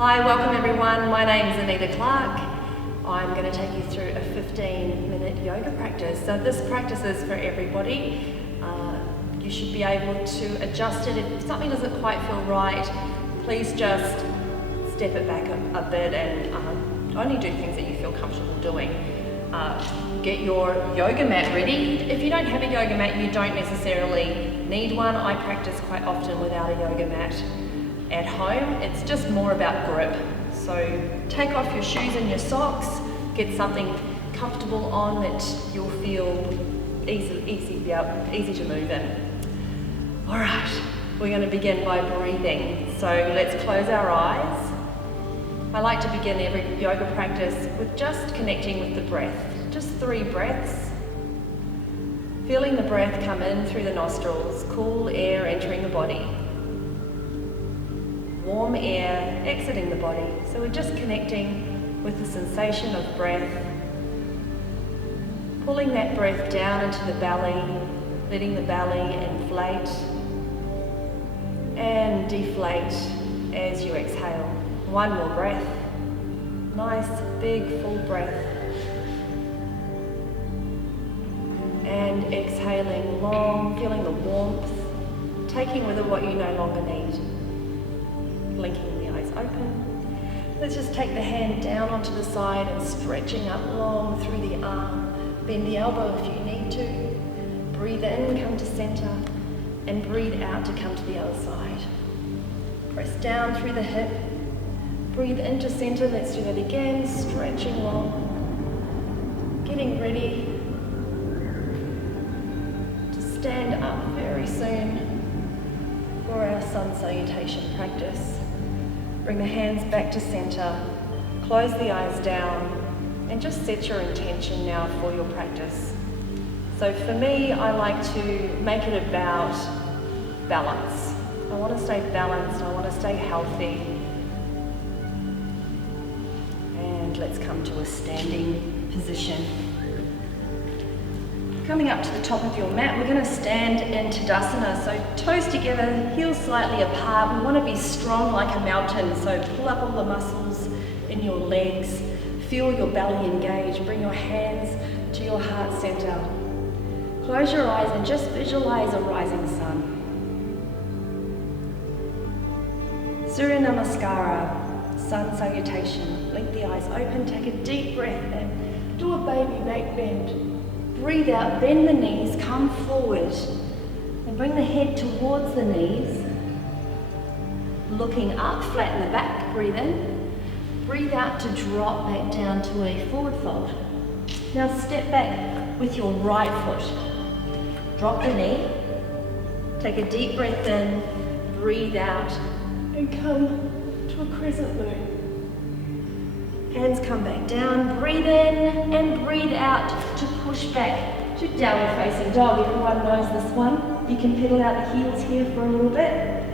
Hi, welcome everyone. My name is Anita. I'm going to take you through a 15-minute yoga practice. So this practice is for everybody. You should be able to adjust it. If something doesn't quite feel right, please just step it back a bit and only do things that you feel comfortable doing. Get your yoga mat ready. If you don't have a yoga mat, you don't necessarily need one. I practice quite often without a yoga mat at home. It's just more about grip. So take off your shoes and your socks, get something comfortable on that you'll feel easy to move in. All right, we're going to begin by breathing. So let's close our eyes. I like to begin every yoga practice with just connecting with the breath. Just 3 breaths. Feeling the breath come in through the nostrils, cool air entering the body. Warm air exiting the body. So we're just connecting with the sensation of breath. Pulling that breath down into the belly, letting the belly inflate and deflate as you exhale. One more breath. Nice, big, full breath. And exhaling long, feeling the warmth, taking with it what you no longer need. Blinking the eyes open. Let's just take the hand down onto the side and stretching up long through the arm. Bend the elbow if you need to. Breathe in, come to center, and breathe out to come to the other side. Press down through the hip. Breathe into center. Let's do that again, stretching long. Getting ready to stand up very soon for our sun salutation practice. Bring the hands back to center, close the eyes down, and just set your intention now for your practice. So for me, I like to make it about balance. I want to stay balanced, I want to stay healthy. And let's come to a standing position. Coming up to the top of your mat, we're going to stand in Tadasana. So toes together, heels slightly apart. We want to be strong like a mountain. So pull up all the muscles in your legs. Feel your belly engage. Bring your hands to your heart center. Close your eyes and just visualize a rising sun. Surya Namaskara, sun salutation. Blink the eyes open, take a deep breath in. Do a baby back bend. Breathe out, bend the knees, come forward and bring the head towards the knees. Looking up, flatten the back, breathe in. Breathe out to drop back down to a forward fold. Now step back with your right foot. Drop the knee, take a deep breath in, breathe out and come to a crescent moon. Hands come back down, breathe in and breathe out to push back to downward facing dog. Everyone knows this one. You can pedal out the heels here for a little bit.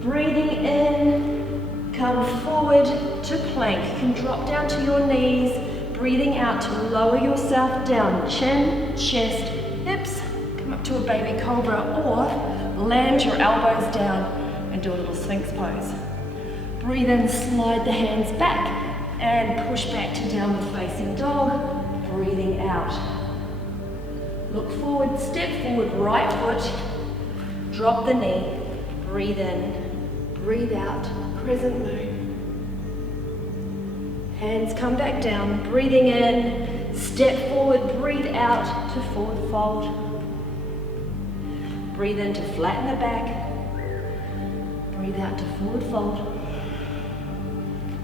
Breathing in, come forward to plank. You can drop down to your knees. Breathing out to lower yourself down. Chin, chest, hips. Come up to a baby cobra or land your elbows down and do a little Sphinx pose. Breathe in, slide the hands back. And push back to downward facing dog, breathing out. Look forward, step forward, right foot, drop the knee, breathe in, breathe out, crescent moon. Hands come back down, breathing in, step forward, breathe out to forward fold. Breathe in to flatten the back, breathe out to forward fold.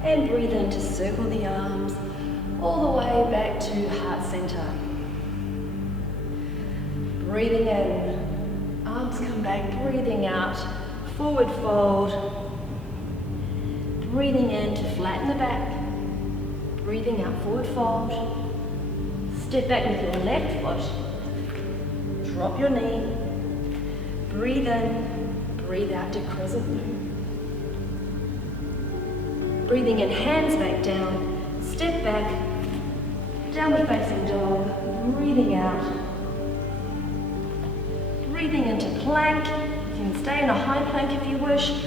And breathe in to circle the arms all the way back to heart center. Breathing in, arms come back, breathing out, forward fold. Breathing in to flatten the back, breathing out, forward fold. Step back with your left foot, drop your knee, breathe in, breathe out to crescent moon. Breathing in, hands back down, step back, downward facing dog, breathing out. Breathing into plank, you can stay in a high plank if you wish,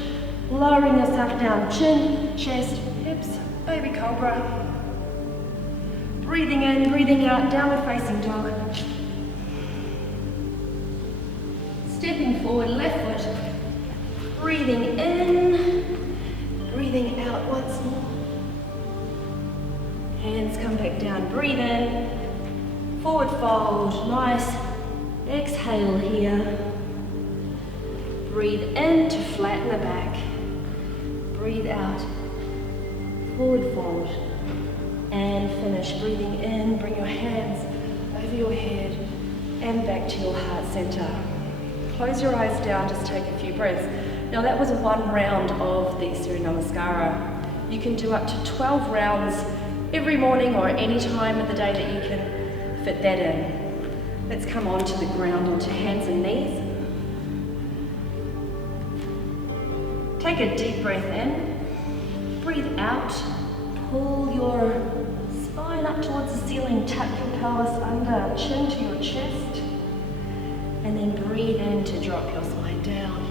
lowering yourself down, chin, chest, hips, baby cobra. Breathing in, breathing out, downward facing dog. Stepping forward, left foot. Breathing in, breathing out once more. Hands come back down, breathe in, forward fold, nice. Exhale here. Breathe in to flatten the back. Breathe out, forward fold. And finish, breathing in, bring your hands over your head and back to your heart center. Close your eyes down, just take a few breaths. Now that was one round of the Surya Namaskara. You can do up to 12 rounds every morning or any time of the day that you can fit that in. Let's come onto the ground, onto hands and knees. Take a deep breath in, breathe out, pull your spine up towards the ceiling, tuck your pelvis under, chin to your chest, and then breathe in to drop your spine down.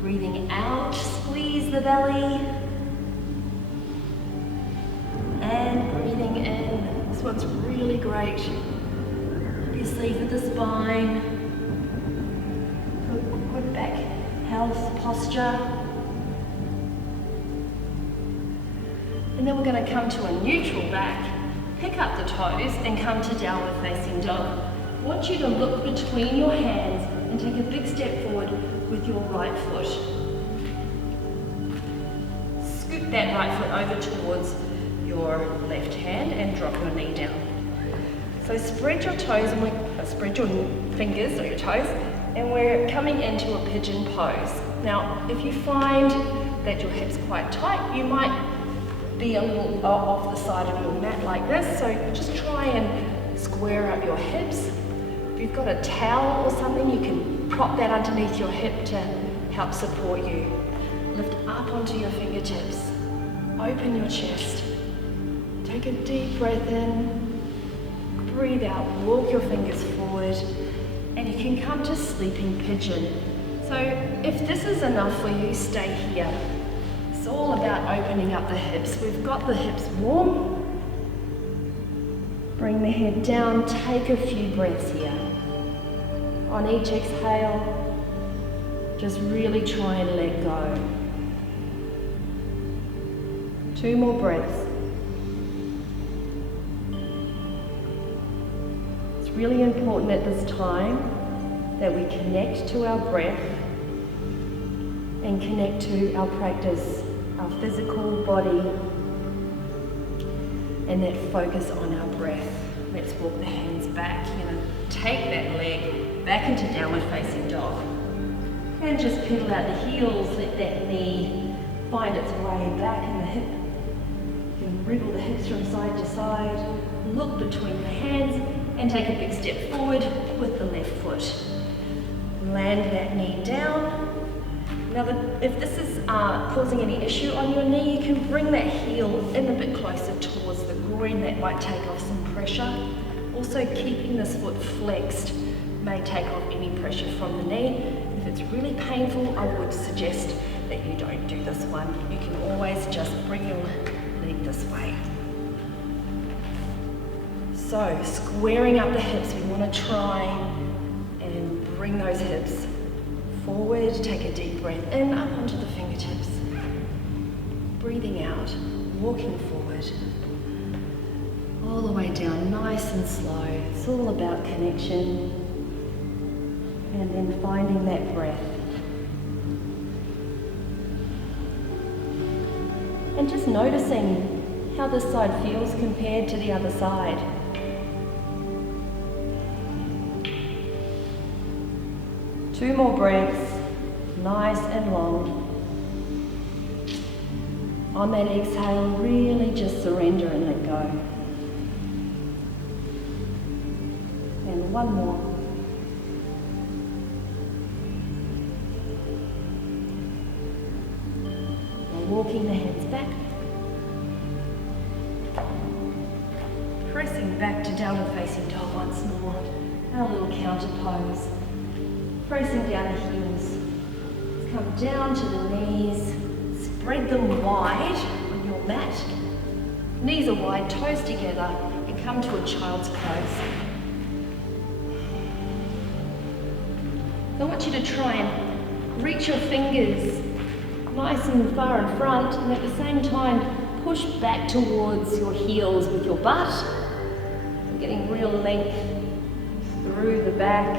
Breathing out, squeeze the belly, and breathing in. This one's really great, obviously for the spine, good back health, posture. And then we're going to come to a neutral back, pick up the toes and come to downward facing dog. I want you to look between your hands and take a big step forward with your right foot. Scoot that right foot over towards your left hand and drop your knee down. So spread your toes, and spread your fingers or your toes, and we're coming into a pigeon pose. Now, if you find that your hip's quite tight, you might be a little off the side of your mat like this, so just try and square up your hips. If you've got a towel or something, you can prop that underneath your hip to help support you. Lift up onto your fingertips. Open your chest. Take a deep breath in. Breathe out. Walk your fingers forward. And you can come to sleeping pigeon. So if this is enough for you, stay here. It's all about opening up the hips. We've got the hips warm. Bring the head down. Take a few breaths here. On each exhale, just really try and let go. 2 more breaths. It's really important at this time that we connect to our breath and connect to our practice, our physical body, and that focus on our breath. Let's walk the hands back. You're going to take that leg back into downward facing dog. And just pedal out the heels, let that knee find its way back in the hip. You can wriggle the hips from side to side, look between the hands, and take a big step forward with the left foot. Land that knee down. Now, if this is causing any issue on your knee, you can bring that heel in a bit closer towards the groin. That might take off some pressure. Also, keeping this foot flexed may take off any pressure from the knee. If it's really painful, I would suggest that you don't do this one. You can always just bring your leg this way. So, squaring up the hips, we want to try and bring those hips forward. Take a deep breath in, up onto the fingertips. Breathing out, walking forward. All the way down, nice and slow. It's all about connection. And then finding that breath. And just noticing how this side feels compared to the other side. Two more breaths, nice and long. On that exhale, really just surrender and let go. And one more. And walking the hands back. Pressing back to downward facing dog once more. Our little counter pose. Pressing down the heels. Come down to the knees, spread them wide on your mat. Knees are wide, toes together, and come to a child's pose. I want you to try and reach your fingers nice and far in front, and at the same time push back towards your heels with your butt. You're getting real length through the back.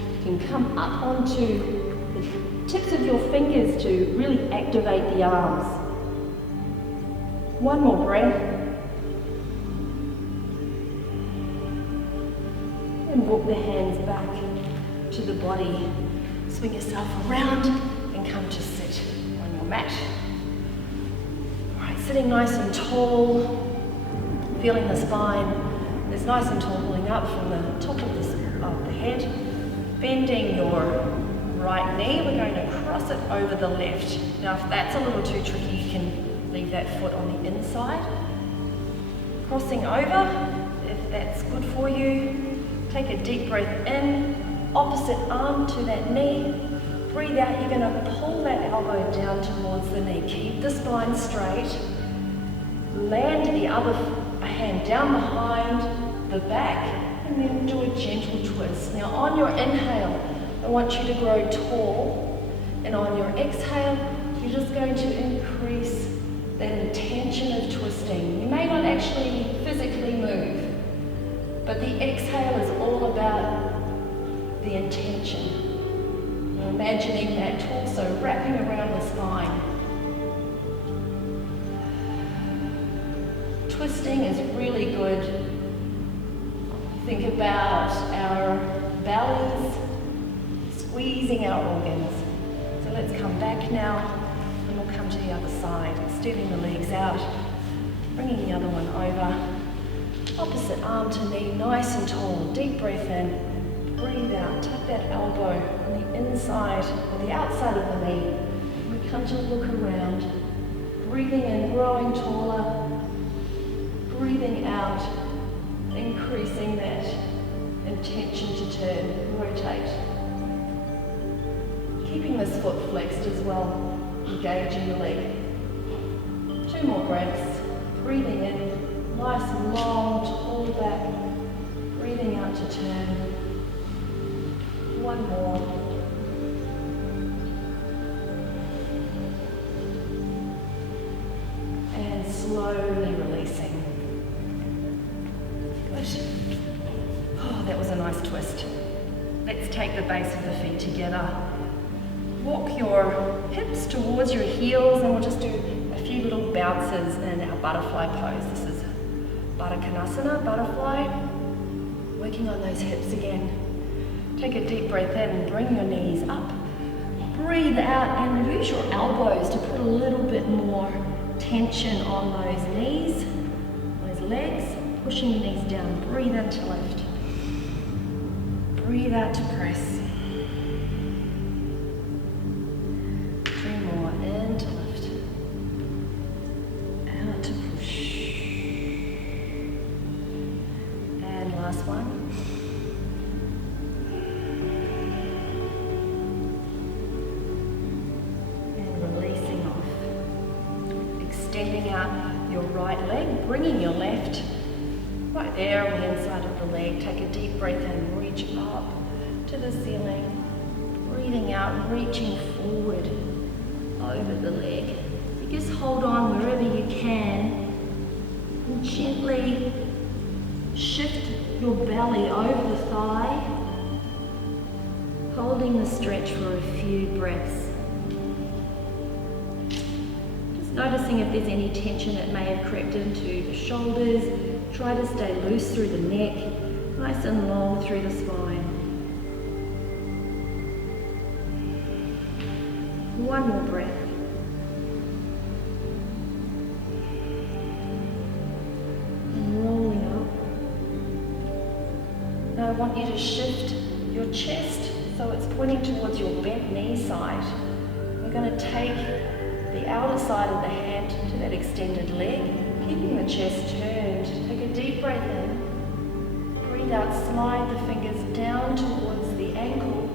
You can come up onto the tips of your fingers to really activate the arms. One more breath. And walk the hands back to the body. Swing yourself around and come to sit on your mat. All right, sitting nice and tall, feeling the spine. It's nice and tall, pulling up from the top of the head. Bending your right knee, we're going to cross it over the left. Now if that's a little too tricky, you can leave that foot on the inside. Crossing over, if that's good for you. Take a deep breath in, opposite arm to that knee. Breathe out, you're going to pull that elbow down towards the knee. Keep the spine straight. Land the other hand down behind the back, and then do a gentle twist. Now on your inhale, I want you to grow tall, and on your exhale, you're just going to increase that intention of twisting. You may not actually physically move, but the exhale is all about the intention. You're imagining that torso wrapping around the spine. Twisting is really good. Think about our bellies, squeezing our organs. So let's come back now, and we'll come to the other side, extending the legs out, bringing the other one over. Opposite arm to knee, nice and tall. Deep breath in, breathe out. Tuck that elbow on the inside or the outside of the knee. We come to look around, breathing in, growing taller, breathing out, increasing that intention to turn, rotate. Keeping this foot flexed as well, engaging the leg. 2 more breaths, breathing in, nice and long, tall back, breathing out to turn. 1 more. And slowly releasing. Good. Oh, that was a nice twist. Let's take the base of the feet together. Walk your hips towards your heels, and we'll just do a few little bounces in our butterfly pose. This is Baddha Konasana, butterfly. Working on those hips again. Take a deep breath in and bring your knees up. Breathe out and use your elbows to put a little bit more tension on those knees, those legs. Pushing the knees down. Breathe in to lift. Breathe out to press. 3 more. In to lift. Out to push. And last one. And releasing off. Extending out your right leg, bringing your left right there on the inside of the leg. Take a deep breath in, reach up to the ceiling. Breathing out, reaching forward over the leg. So just hold on wherever you can and gently shift your belly over the thigh, holding the stretch for a few breaths. Just noticing if there's any tension that may have crept into the shoulders. Try to stay loose through the neck, nice and long through the spine. 1 more breath. And rolling up. Now I want you to shift your chest so it's pointing towards your bent knee side. We're going to take the outer side of the hand to that extended leg, keeping the chest turned. Take a deep breath in. Breathe out, slide the fingers down towards the ankle.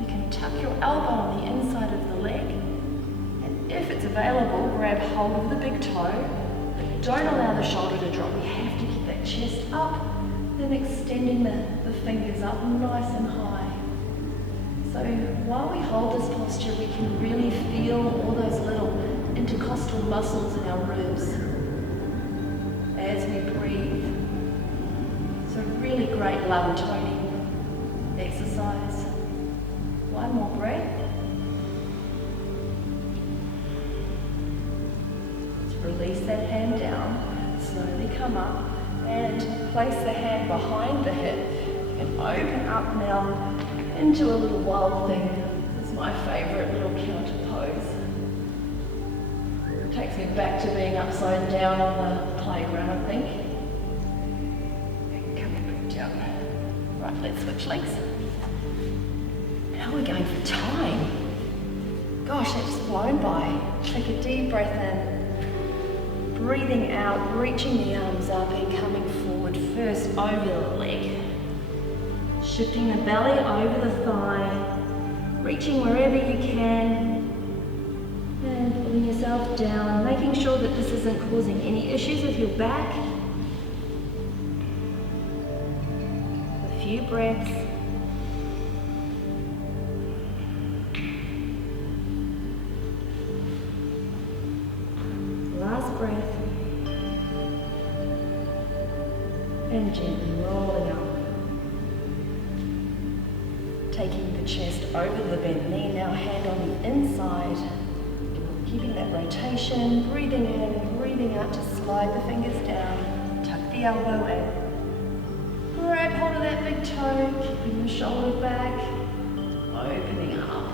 You can tuck your elbow on the inside of the leg. And if it's available, grab hold of the big toe. Don't allow the shoulder to drop. We have to keep that chest up, then extending the fingers up nice and high. So while we hold this posture, we can really feel all those little intercostal muscles in our ribs as we breathe. So really great lung toning exercise. One more breath. Release that hand down, slowly come up and place the hand behind the hip and open up now into a little wild thing. This is my favorite little counter pose. It takes me back to being upside down on the playground, I think. And coming back down. Right, let's switch legs. How are we going for time? Gosh, that's just blown by. Take a deep breath in. Breathing out, reaching the arms up and coming forward first over the leg. Shifting the belly over the thigh, reaching wherever you can, and pulling yourself down, making sure that this isn't causing any issues with your back. A few breaths. Last breath. And gently rolling up. Taking the chest over the bent knee, now hand on the inside. Keeping that rotation, breathing in, breathing out to slide the fingers down. Tuck the elbow in. Grab hold of that big toe, keeping the shoulder back, opening up.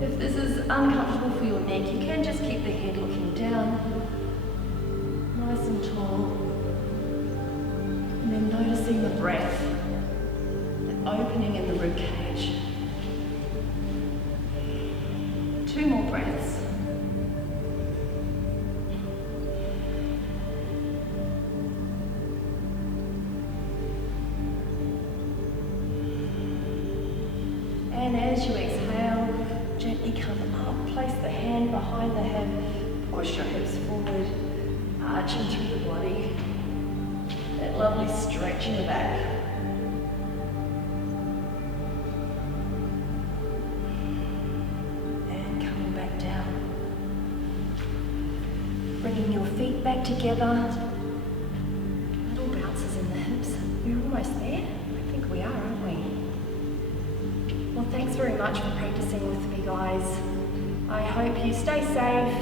If this is uncomfortable for your neck, you can just keep the head looking down. Nice and tall. And then noticing the breath, the opening in the rib cage. 2 more breaths. And as you exhale, gently come up, place the hand behind the hip, push your hips forward, arching through the body. That lovely stretch in the back. And coming back down. Bringing your feet back together. Little bounces in the hips. We're almost there. I think we are, aren't we? Well, thanks very much for practicing with me, guys. I hope you stay safe.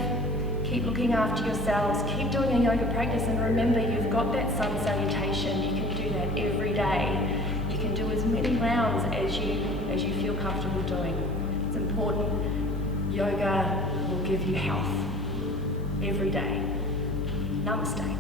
Keep looking after yourselves, keep doing a yoga practice, and remember you've got that sun salutation. You can do that every day. You can do as many rounds as you feel comfortable doing. It's important. Yoga will give you health every day. Namaste.